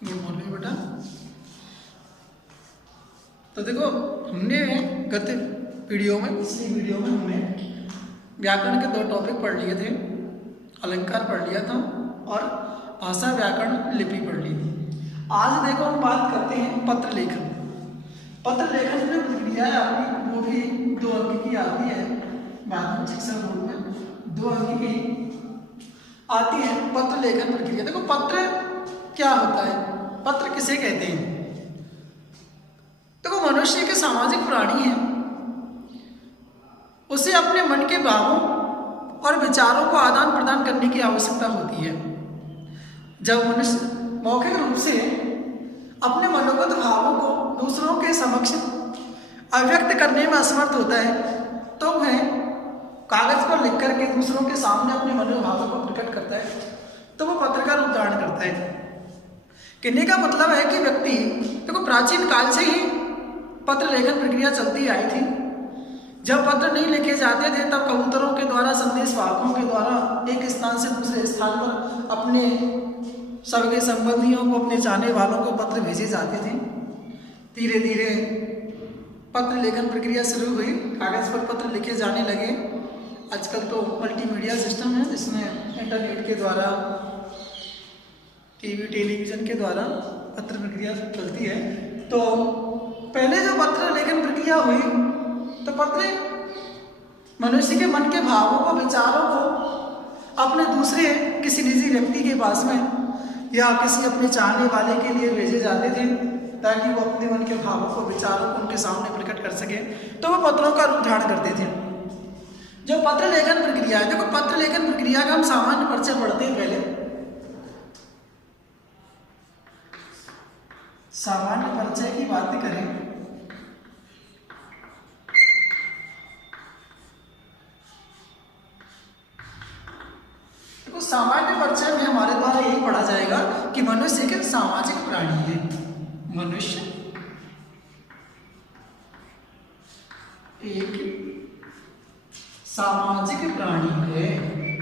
Good morning बेटा। तो देखो, हमने गत वीडियो में पिछली वीडियो में हमने व्याकरण के दो टॉपिक पढ़ लिए थे। अलंकार पढ़ लिया था और भाषा व्याकरण लिपि पढ़ ली थी। आज देखो हम बात करते हैं पत्र लेखन। पत्र लेखन में प्रक्रिया आपकी वो भी 2 अंक की आती है। माध्यमिक शिक्षा बोर्ड में 2 अंक की आती है पत्र लेखन प्रक्रिया। देखो पत्र क्या होता है, पत्र किसे कहते हैं? देखो मनुष्य के सामाजिक प्राणी है, उसे अपने मन के भावों और विचारों को आदान प्रदान करने की आवश्यकता होती है। जब मनुष्य मौखिक रूप से अपने मनोगत भावों को दूसरों के समक्ष अभिव्यक्त करने में असमर्थ होता है तो वह कागज पर लिख करके दूसरों के सामने अपने मनोभावों को प्रकट करता है, तो वह पत्र का रूप धारण करता है। कहने का मतलब है कि व्यक्ति देखो प्राचीन काल से ही पत्र लेखन प्रक्रिया चलती आई थी। जब पत्र नहीं लिखे जाते थे तब कबूतरों के द्वारा, संदेश वाहकों के द्वारा एक स्थान से दूसरे स्थान पर अपने सबके संबंधियों को, अपने चाहने वालों को पत्र भेजे जाते थे। धीरे धीरे पत्र लेखन प्रक्रिया शुरू हुई, कागज पर पत्र लिखे जाने लगे। आजकल तो मल्टीमीडिया सिस्टम है जिसमें इंटरनेट के द्वारा, टीवी टेलीविज़न के द्वारा पत्र प्रक्रिया चलती है। तो पहले जो पत्र लेखन प्रक्रिया हुई तो पत्र मनुष्य के मन के भावों को, विचारों को अपने दूसरे किसी निजी व्यक्ति के पास में या किसी अपने चाहने वाले के लिए भेजे जाते थे ताकि वो अपने मन के भावों को, विचारों को उनके सामने प्रकट कर सके। तो वो पत्रों का रूप धारण करते थे। जो पत्र लेखन प्रक्रिया है, देखो पत्र लेखन प्रक्रिया का हम सामान्य परिचय पढ़ते हैं। पहले सामान्य परिचय की बात करें तो सामान्य परिचय में हमारे द्वारा यही पढ़ा जाएगा कि मनुष्य एक सामाजिक प्राणी है। मनुष्य एक सामाजिक प्राणी है,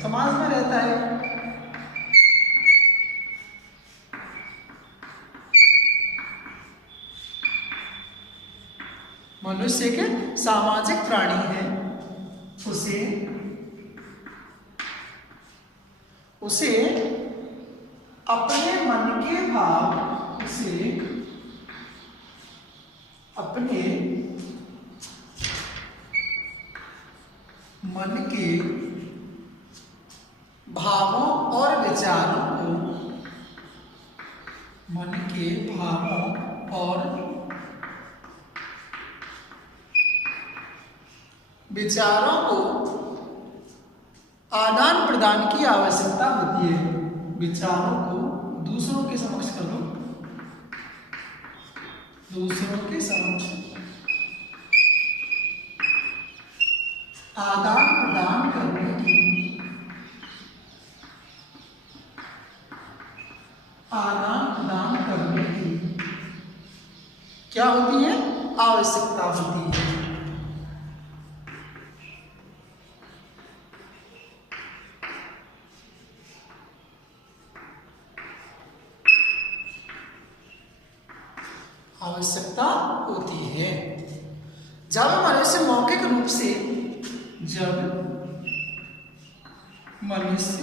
समाज में रहता है। मनुष्य एक सामाजिक प्राणी है। उसे अपने मन के भाव, उसे अपने मन के भावों और विचारों को, मन के भावों और विचारों को आदान प्रदान की आवश्यकता होती है। विचारों को दूसरों के समक्ष कर दो, दूसरों के समक्ष आदान प्रदान करने की, आदान प्रदान करने की क्या होती है? आवश्यकता होती है। आवश्यकता होती है। जब मनुष्य मौखिक रूप से, जब मनुष्य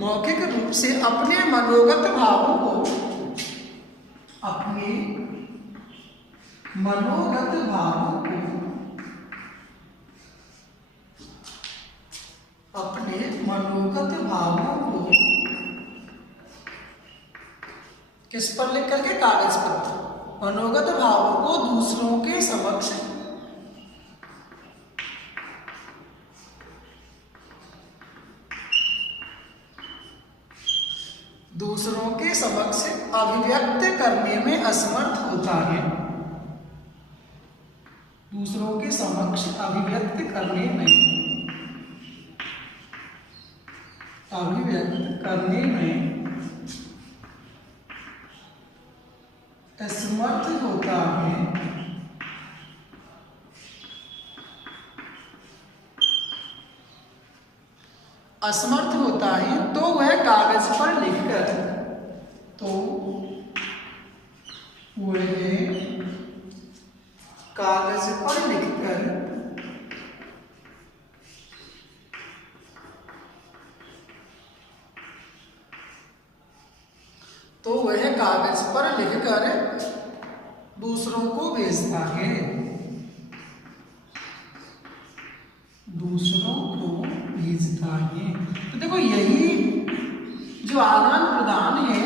मौखिक रूप से अपने मनोगत भावों को, अपने मनोगत भावों को, अपने मनोगत भावों को किस पर लिख करके? कागज पर। मनोगत भावों को दूसरों के समक्ष अभिव्यक्त करने में असमर्थ होता है। दूसरों के समक्ष अभिव्यक्त करने में असमर्थ होता है तो वह कागज पर लिखकर दूसरों को भेजता है। तो देखो यही जो आदान प्रदान है,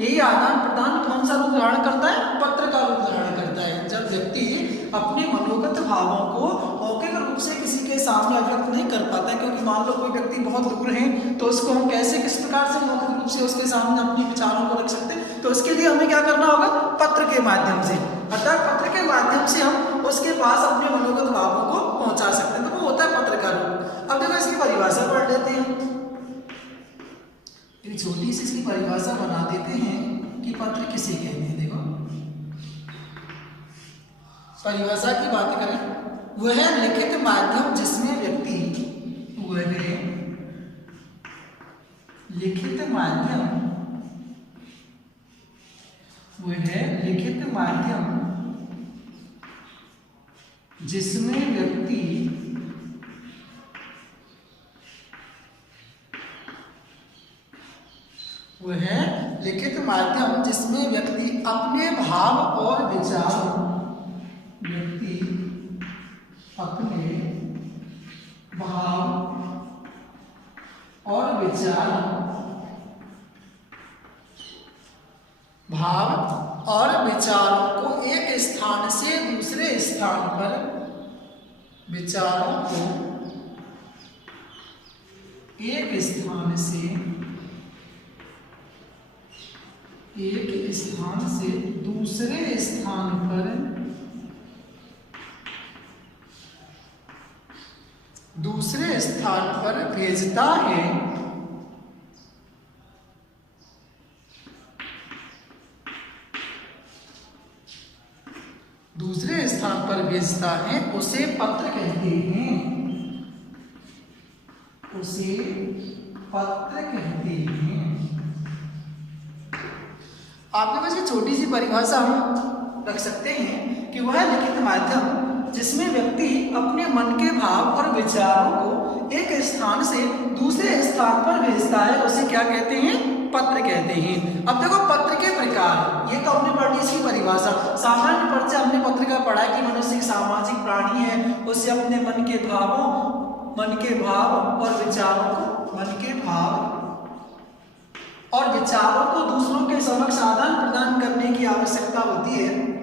यही आदान प्रदान कौन सा रूप धारण करता है? पत्र का रूप धारण करता है। जब व्यक्ति अपने मनोगत भावों को मौखिक रूप से किसी के सामने अभिव्यक्त नहीं कर पाता है, क्योंकि मान लो कोई व्यक्ति बहुत दूर है तो उसको हम कैसे किस प्रकार से मौखिक रूप से उसके सामने अपने विचारों को रख सकते हैं? तो उसके लिए हमें क्या करना होगा? पत्र के माध्यम से, अर्थात पत्र के माध्यम से हम उसके पास अपने मनोगत भावों को पहुंचा सकते हैं। तो वो होता है पत्र का रूप। अब देखो इसकी परिभाषा पढ़ लेते हैं। एक छोटी सी इसकी परिभाषा बना देते हैं कि पत्र किसे कहते हैं। देखो परिभाषा की बात करें, वह लिखित माध्यम जिसमें व्यक्ति जिसमें व्यक्ति अपने भाव और विचारों को एक स्थान से दूसरे स्थान पर दूसरे स्थान पर भेजता है। उसे पत्र कहते हैं। आपके पास ये छोटी सी परिभाषा हम रख सकते हैं कि वह लिखित माध्यम जिसमें व्यक्ति अपने मन के भाव और विचारों को एक स्थान से दूसरे स्थान पर भेजता है, उसे क्या कहते हैं? पत्र कहते हैं। अब देखो पत्र के प्रकार, ये तो हमने पढ़ी इसकी परिभाषा। सामान्य परिचय हमने पत्र का पढ़ा कि मनुष्य एक सामाजिक प्राणी है, उसे अपने मन के भाव और विचारों को दूसरों के समक्ष आदान प्रदान करने की आवश्यकता होती है।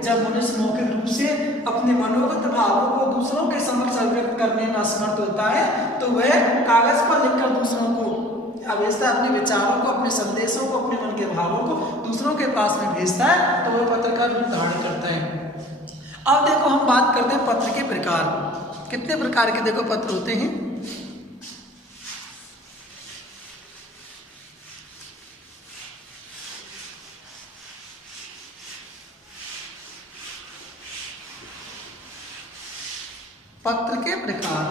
जब मनुष्य मौखिक रूप से अपने मनोगत भावों को दूसरों के समक्ष अभिव्यक्त करने में असमर्थ होता है, तो वह कागज पर लिखकर दूसरों को भेजता है, अपने विचारों को, अपने संदेशों को, अपने मन के भावों को दूसरों के पास में भेजता है, तो वह पत्र का रूप धारण करता है। अब देखो हम बात करते हैं पत्र के प्रकार। कितने प्रकार के देखो पत्र होते हैं? पत्र के प्रकार।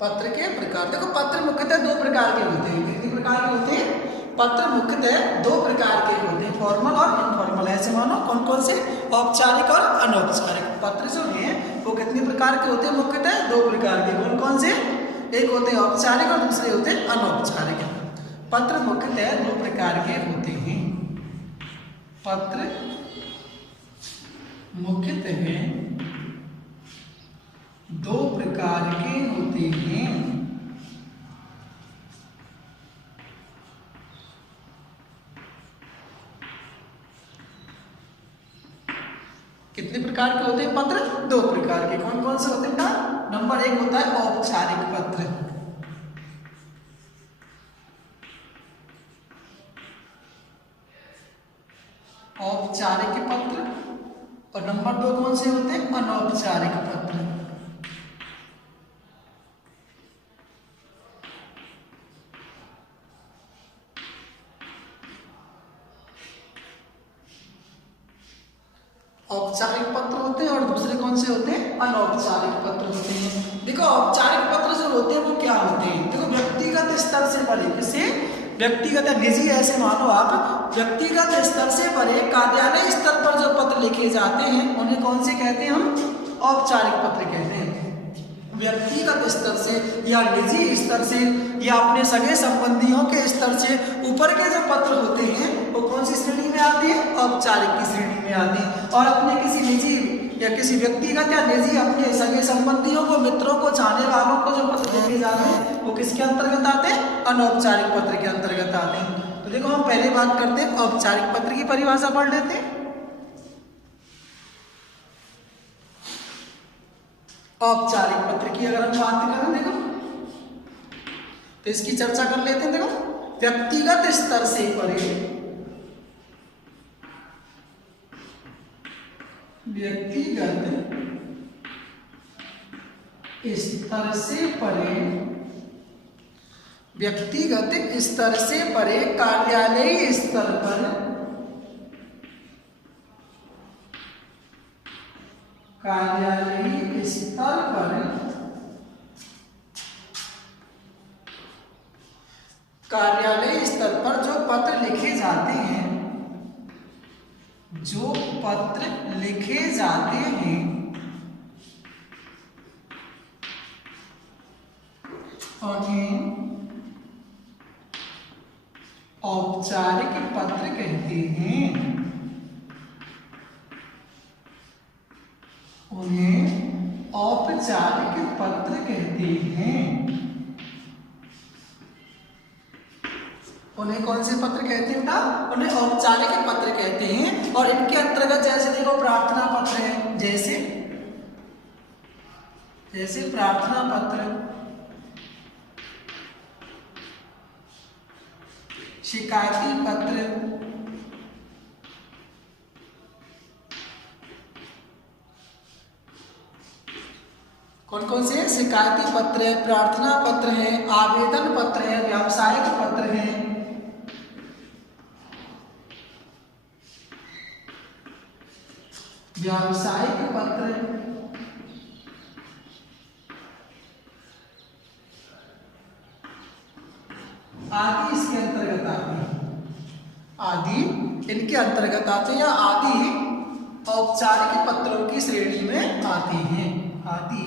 पत्र के प्रकार, देखो पत्र मुख्यतः दो प्रकार के होते हैं। कितने प्रकार के होते हैं? पत्र मुख्यतः दो प्रकार के होते हैं, फॉर्मल और इनफॉर्मल। ऐसे मानो कौन कौन से? औपचारिक और अनौपचारिक। पत्र जो हैं वो कितने प्रकार के होते हैं? मुख्यतः दो प्रकार के। कौन कौन से? एक होते हैं औपचारिक और दूसरे होते हैं अनौपचारिक। पत्र मुख्यतः दो प्रकार के होते हैं। पत्र मुख्यतः दो प्रकार के होते हैं। कितने प्रकार के होते हैं पत्र? दो प्रकार के। कौन कौन से होते हैं? नंबर एक होता है औपचारिक पत्र। औपचारिक पत्र और नंबर 2 कौन से होते हैं? अनौपचारिक पत्र। औपचारिक पत्र होते हैं और दूसरे कौन से होते हैं? अनौपचारिक पत्र होते हैं। देखो औपचारिक पत्र जो होते हैं वो क्या होते हैं? देखो व्यक्तिगत स्तर से परे, किसे? व्यक्तिगत या निजी, ऐसे मानो आप व्यक्तिगत स्तर से परे कार्यालय स्तर पर जो पत्र लिखे जाते हैं उन्हें कौन से कहते हैं? हम औपचारिक पत्र कहते हैं। व्यक्तिगत स्तर से या निजी स्तर से या अपने सगे संबंधियों के स्तर से ऊपर के जो पत्र होते हैं वो कौन सी श्रेणी में आते हैं? औपचारिक की श्रेणी में आते हैं। और अपने किसी निजी या किसी व्यक्तिगत या निजी अपने सगे संबंधियों को, मित्रों को, चाहने वालों को जो पत्र लिखे जाते हैं वो किसके अंतर्गत आते हैं? अनौपचारिक पत्र के अंतर्गत आते हैं। तो देखो हम पहले बात करते हैं औपचारिक पत्र की परिभाषा पढ़ लेते हैं। औपचारिक पत्र की अगर हम बात करें, देखो तो इसकी चर्चा कर लेते हैं। देखो व्यक्तिगत स्तर से परे, व्यक्तिगत स्तर से परे, व्यक्तिगत स्तर से परे कार्यालयीय स्तर पर, कार्यालयीय स्तर पर कार्यालयीय स्तर पर जो पत्र लिखे जाते हैं, जो पत्र लिखे जाते हैं उन्हें औपचारिक पत्र कहते हैं। उन्हें औपचारिक पत्र कहते हैं। उन्हें कौन से पत्र कहते हैं बेटा? उन्हें औपचारिक पत्र कहते हैं। और इनके अंतर्गत जैसे देखो प्रार्थना पत्र है, जैसे प्रार्थना पत्र, शिकायती पत्र, कौन कौन से? शिकायती पत्र है, प्रार्थना पत्र है, आवेदन पत्र है, व्यावसायिक पत्र है, व्यावसायिक पत्र, आदि इसके अंतर्गत आते हैं। आदि इनके अंतर्गत आते हैं या आदि औपचारिक पत्रों की श्रेणी में आते हैं। आदि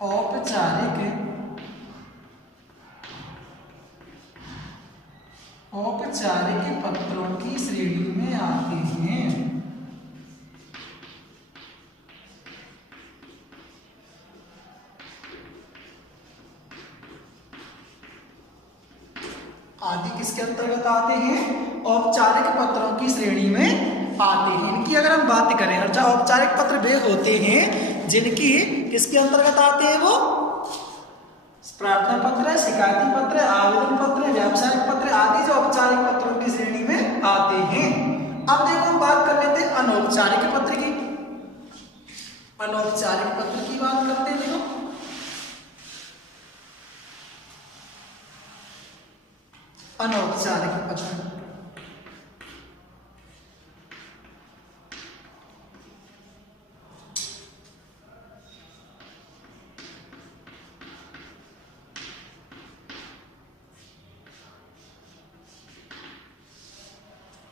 औपचारिक पत्रों की श्रेणी में आते हैं। आदि किसके अंतर्गत आते हैं? औपचारिक पत्रों की श्रेणी में आते हैं। इनकी अगर हम बात करें, अच्छा औपचारिक पत्र वे होते हैं जिनकी किसके अंतर्गत आते हैं? वो प्रार्थना पत्र है, शिकायती पत्र है, आवेदन पत्र है, व्यावसायिक पत्र आदि जो औपचारिक पत्रों की श्रेणी में आते हैं। अब देखो हम बात कर लेते हैं अनौपचारिक पत्र की। अनौपचारिक पत्र की बात करते हैं। देखो अनौपचारिक पत्र,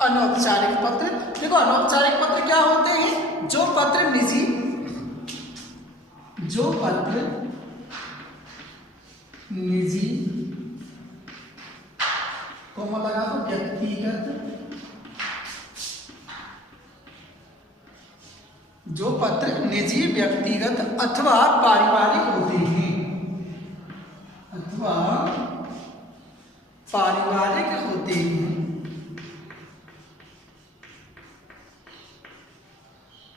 अनौपचारिक पत्र, देखो अनौपचारिक पत्र क्या होते हैं? जो पत्र निजी, जो पत्र निजी कोमा लगा दो, व्यक्तिगत, जो पत्र निजी, व्यक्तिगत अथवा पारिवारिक होते हैं, अथवा पारिवारिक होते हैं,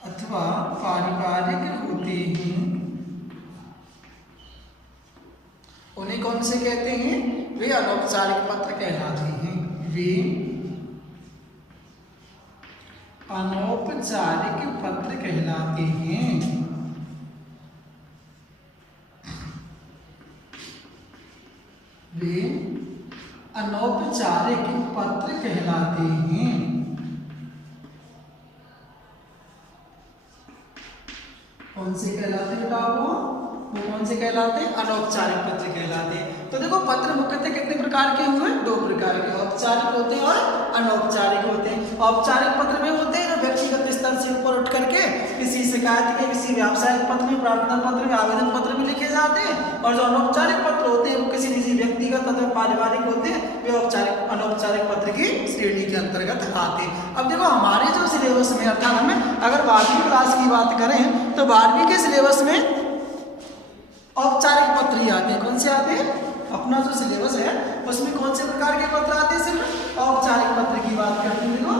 अथवा पारिवारिक होते हैं, उन्हें कौन से कहते हैं? वे अनौपचारिक पत्र कहलाते हैं। वे अनौपचारिक पत्र कहलाते हैं। वे अनौपचारिक पत्र कहलाते हैं। कौन से कहलाते हैं बेटा? वो कौन से कहलाते हैं? अनौपचारिक पत्र कहलाते हैं। तो देखो पत्र मुख्यतः कितने प्रकार के हुए? दो प्रकार के, औपचारिक होते हैं और अनौपचारिक होते हैं। औपचारिक पत्र में होते हैं जो व्यक्तिगत स्तर से ऊपर उठ करके किसी शिकायत के, किसी व्यावसायिक पत्र में, प्रार्थना पत्र में, आवेदन पत्र में लिखे जाते हैं। और जो अनौपचारिक पत्र होते हैं वो किसी निजी व्यक्तिगत अथवा पारिवारिक होते हैं, वे औपचारिक अनौपचारिक पत्र की श्रेणी के अंतर्गत आते हैं। अब देखो हमारे जो सिलेबस में, अर्थात हमें अगर 12वीं क्लास की बात करें तो 12वीं के सिलेबस में औपचारिक पत्र ही आते हैं। कौन से आते हैं? अपना जो सिलेबस है उसमें कौन से प्रकार के पत्र आते हैं? सिर्फ औपचारिक पत्र की बात करते हैं। देखो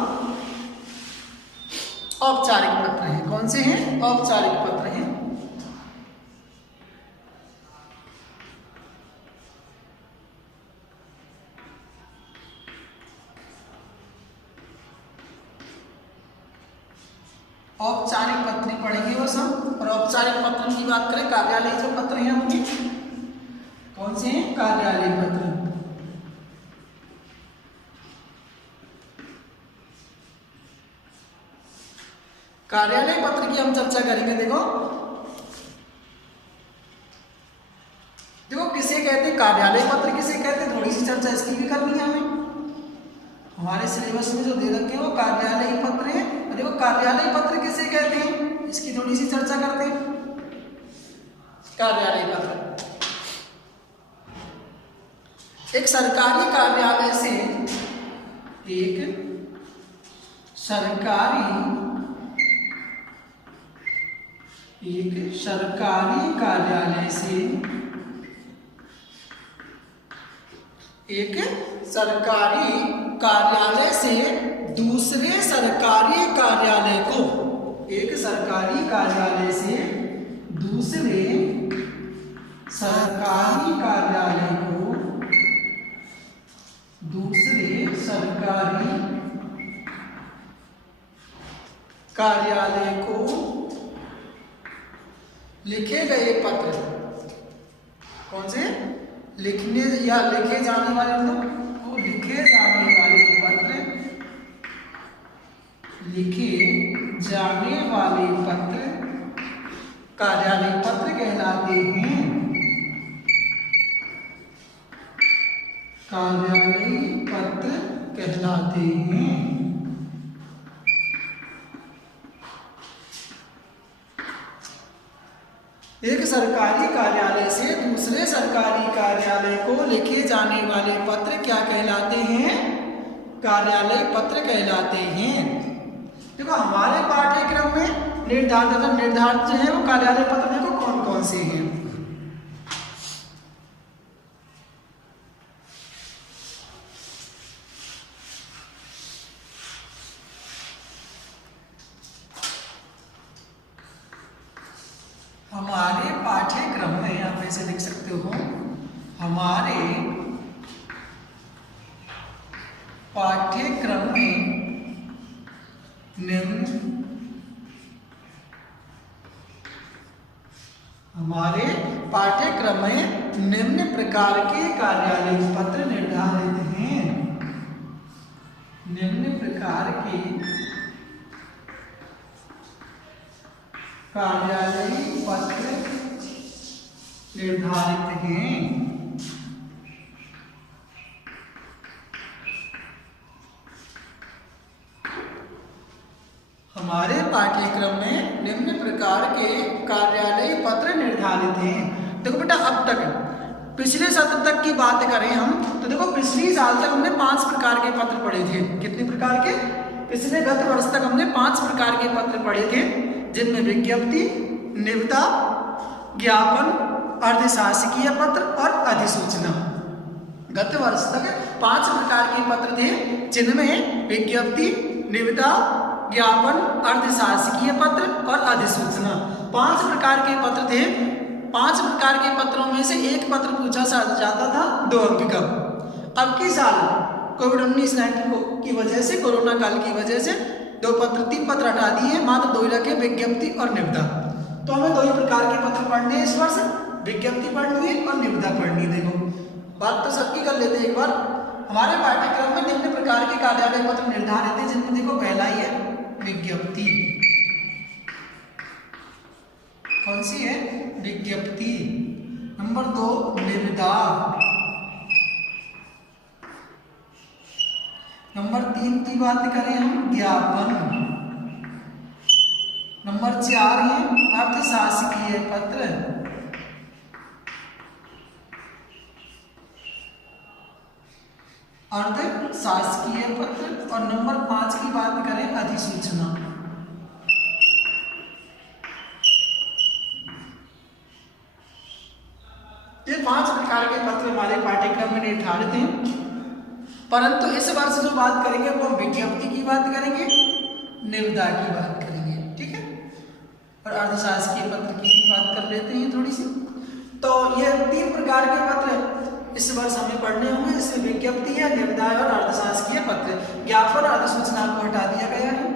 औपचारिक पत्र हैं। कौन से हैं? औपचारिक पत्र हैं। औपचारिक पत्र पढ़ेंगे वो सब। और औपचारिक पत्र की बात करें, कार्यालय जो पत्र हैं अपने, कौन से हैं? कार्यालय पत्र। कार्यालय पत्र की हम चर्चा करेंगे। देखो किसे कहते हैं कार्यालय पत्र, किसे कहते हैं, थोड़ी सी चर्चा इसकी भी करनी है हमें। हमारे सिलेबस में जो दे रखे हैं वो कार्यालय पत्र है। देखो कार्यालय पत्र किसे कहते हैं, इसकी थोड़ी सी चर्चा करते हैं। कार्यालय पत्र एक सरकारी कार्यालय से, एक सरकारी कार्यालय से, एक सरकारी कार्यालय से दूसरे सरकारी कार्यालय को, एक सरकारी कार्यालय से दूसरे सरकारी कार्यालय को, दूसरे सरकारी कार्यालय को लिखे गए पत्र, कौन से? लिखने या लिखे जाने वाले, तो लिखे जाने वाले पत्र, लिखे जाने वाले पत्र कार्यालय पत्र कहलाते हैं। कार्यालय पत्र कहलाते हैं। एक सरकारी कार्यालय से दूसरे सरकारी कार्यालय को लिखे जाने वाले पत्र क्या कहलाते हैं? कार्यालय पत्र कहलाते हैं। देखो हमारे पाठ्यक्रम में निर्धारित जो है वो कार्यालय पत्र देखो कौन कौन से हैं। हमारे पाठ्यक्रम में आप ऐसे लिख सकते हो, हमारे पाठ्यक्रम में निम्न प्रकार के कार्यालय पत्र निर्धारित हैं। निम्न प्रकार के कार्यालय पत्र निर्धारित हैं। हमारे पाठ्यक्रम में निम्न प्रकार के कार्यालय पत्र निर्धारित हैं। देखो बेटा अब तक पिछले सत्र तक की बात करें हम तो देखो पिछली साल तक हमने 5 प्रकार के पत्र पढ़े थे। कितने प्रकार के? पिछले गत वर्ष तक हमने 5 प्रकार के पत्र पढ़े थे, जिनमें विज्ञप्ति, निविदा, ज्ञापन, अर्धशासकीय पत्र और अधिसूचना। गत वर्ष तक 5 प्रकार के पत्र थे, जिनमें विज्ञप्ति, निविदा, ज्ञापन, अर्धशासकीय पत्र और अधिसूचना 5 प्रकार के पत्र थे। 5 प्रकार के पत्रों में से एक पत्र पूछा जाता था 2 अंक का। अब की साल कोविड-19 की वजह से, कोरोना काल की वजह से 2 पत्र 3 पत्र हटा दिए, मात्र 2 ही रखे, विज्ञप्ति और निविदा। तो हमें 2 ही प्रकार के पत्र पढ़ने हैं इस वर्ष, विज्ञप्ति पढ़नी है और निविदा पढ़नी है। देखो बात तो सबकी कर लेते हैं एक बार। हमारे पाठ्यक्रम में निम्न प्रकार के कार्यालय पत्र निर्धारित है, जिनमें देखो पहला ही है विज्ञप्ति। कौन सी है? विज्ञप्ति। नंबर 2 निविदा। नंबर 3 की बात करें हम ज्ञापन। नंबर 4 है अर्थशासकीय पत्र। अर्थशासकीय पत्र। और नंबर 5 की बात करें अधिसूचना। ये 5 प्रकार के पत्र हमारे पाठ्यक्रम में निर्धारित हैं, परंतु इस वर्ष जो बात करेंगे वो हम विज्ञप्ति की बात करेंगे, निविदा की बात करेंगे, ठीक है, और अर्थशासकीय पत्र की भी बात कर लेते हैं थोड़ी सी। तो ये 3 प्रकार के पत्र इस वर्ष हमें पढ़ने होंगे, इसमें विज्ञप्ति है, निविदा और अर्थशासकीय पत्र। ज्ञापन और अधिसूचना को हटा दिया गया है।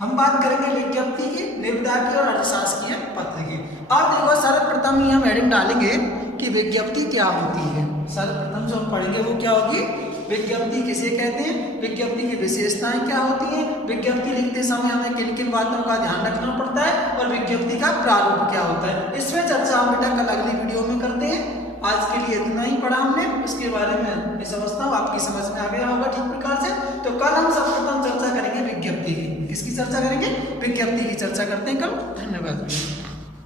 हम बात करेंगे विज्ञप्ति की, निविदा की और अर्थशासकीय पत्र की। अब देखो सर्वप्रथम ही हम हेडिंग डालेंगे कि विज्ञप्ति क्या होती है। सर्वप्रथम जो हम पढ़ेंगे वो क्या होगी? विज्ञप्ति किसे कहते हैं, विज्ञप्ति की विशेषताएं क्या होती हैं, विज्ञप्ति लिखते समय हमें किन किन बातों का ध्यान रखना पड़ता है, और विज्ञप्ति का प्रारूप क्या होता है। इसमें चर्चा हम बेटा कल अगली वीडियो में करते हैं। आज के लिए इतना ही पढ़ा हमने, उसके बारे में मैं समझता हूँ आपकी समझ में आ गया होगा ठीक प्रकार से। तो कल हम सर्वप्रथम चर्चा करेंगे विज्ञप्ति की। किसकी चर्चा करेंगे? विज्ञप्ति की चर्चा करते हैं कल। धन्यवाद।